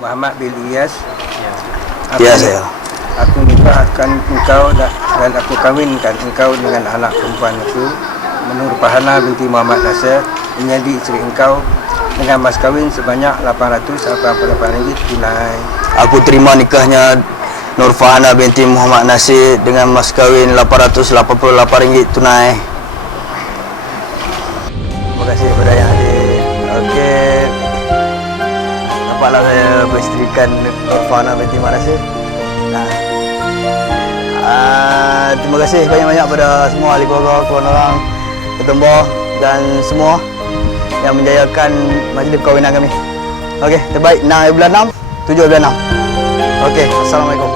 Muhammad bin Iyas. Ya saya. Aku nikahkan engkau da- dan aku kawinkan engkau dengan anak perempuan aku Menur Pahana binti Muhammad Nasir menjadi isteri engkau dengan mas kahwin sebanyak RM888 tunai. Aku terima nikahnya Nur Fahana binti Muhammad Nasir dengan mas kahwin RM888 tunai. Terima kasih kepada yang hadir. Okey. Nampaklah saya beristrikan Fahana binti Nasir. Nah. Ah, terima kasih banyak-banyak pada semua ahli keluarga, kawan orang, ketembah dan semua yang menjayakan majlis perkahwinan kami. Okey, terbaik 6 bulan 6, 7 bulan 6. Okey, Assalamualaikum.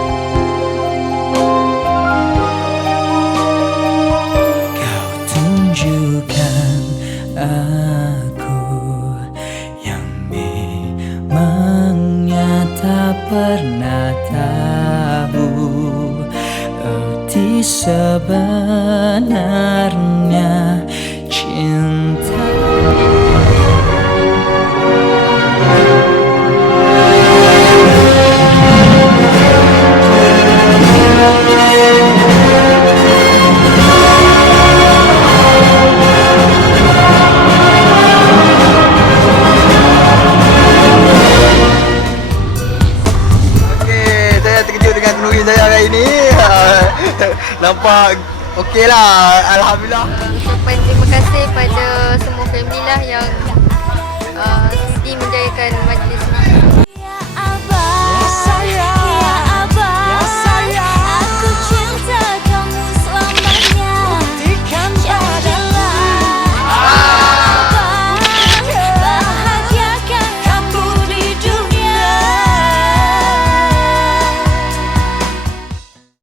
Kau tunjukkan aku pernah tahu Erti sebenarnya cinta saya hari ini. Nampak okey lah. Alhamdulillah. ucapan terima kasih pada semua family lah yang uh, sudi menjayakan majlis